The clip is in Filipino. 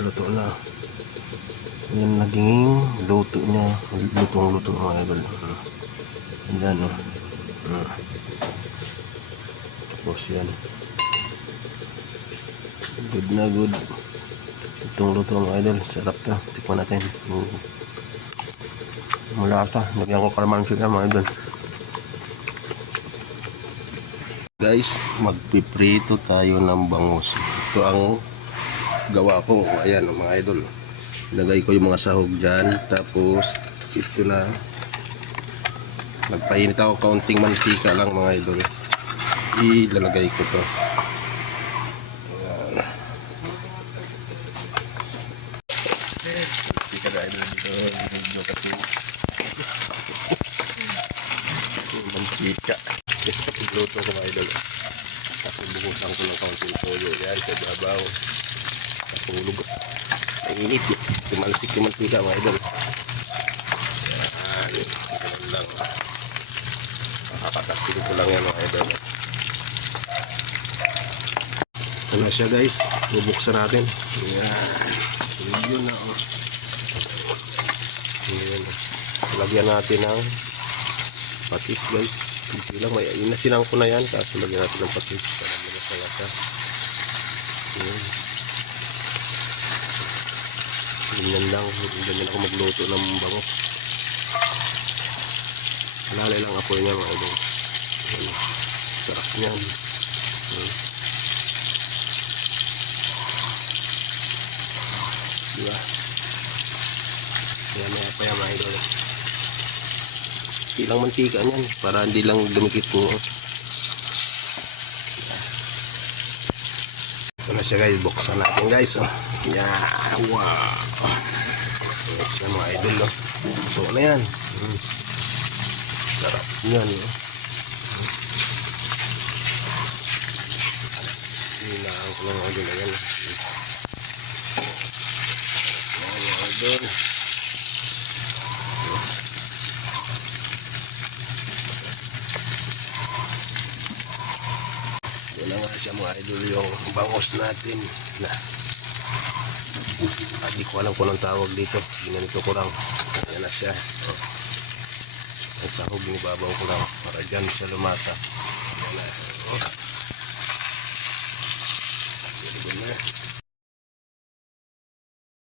Yan, luto na. Yan, naging luto niya. Lutong-luto mga idol. Yan, no. Tapos yan. Good na good. Lutong-luto mga idol. Sarap to. Tikman natin. Malasa. Lagyan ko kalamansi na mga idol. Guys, magpiprito tayo ng bangus. Ito ang gawa ko. Ayan mga idol. Lagay ko yung mga sahog dyan. Tapos ito na. Nagpainit ako kaunting mantika lang mga idol. Ilalagay ko to. Ayan. Mantika na idol dito. Video kasi. Mantika. Luto ko mga idol. Tapos bukusan ko ng kaunting toyo. Yan sa babaw. Tapulog. Mainit. Tumalsik yung mantika mga idol. Yan. Yan lang. Makakatasin ko lang yan mga idol. Ito na siya guys. Bubuksan natin. Yan. Yun na. Yan. Lagyan natin ng patis guys. Hindi lang. Inasinang ko na yan. Tapos lagyan natin ng patis. Para malasa-lasa. Yan. Ganyan lang. Ganyan ako magluto ng bangus. Lalay lang apoy niya mga idol. Sarap niyan. Diba? Kaya may apaya mga idol. Ilang mantika niyan para hindi lang dumikit mo. Ito na siya guys. Buksan natin guys. Yeah. Wow. Ito siya mga idol. So na yan. Sarap yan. Hinahan ko lang mga idol. Ayan. Mga idol. Yan na nga siya mga idol yung bangus natin na hindi ko alam kung anong tawag dito. Ginanito ko lang. Yan na siya. Ang sahog yung babaw ko lang para dyan siya lumasa. Yan na.